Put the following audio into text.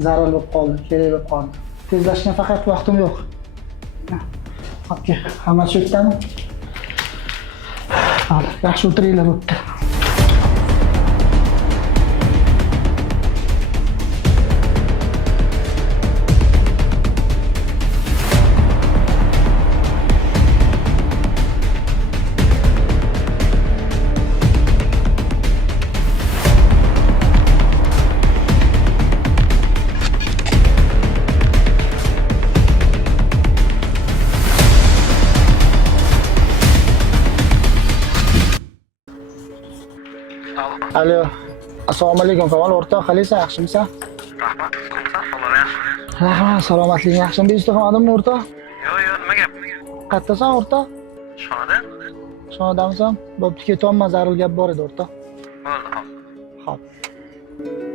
Zarar bo'lib qoldi, kerak bo'lib qoldi. Tezlashga faqat vaqtim yo'q. Okey, hammasi o'tdimi? Yaxshi o'tiringlar bo'pti. Alo. Assalomu alaykum. Kamal o'rtoq, qalaysan? Yaxshimisan? Rahmat. Qilsan, salom yaxshi. Rahmat, salomatliging yaxshimi? Bezdi qilmadimmi o'rtoq? Yo'q, nima gap? Qayerdasan o'rtoq? Shonada? Shonadamisan? Bo'pti, ketyapman, zarur gap bor edi o'rtoq. Bo'ldi, hop. Xo'p.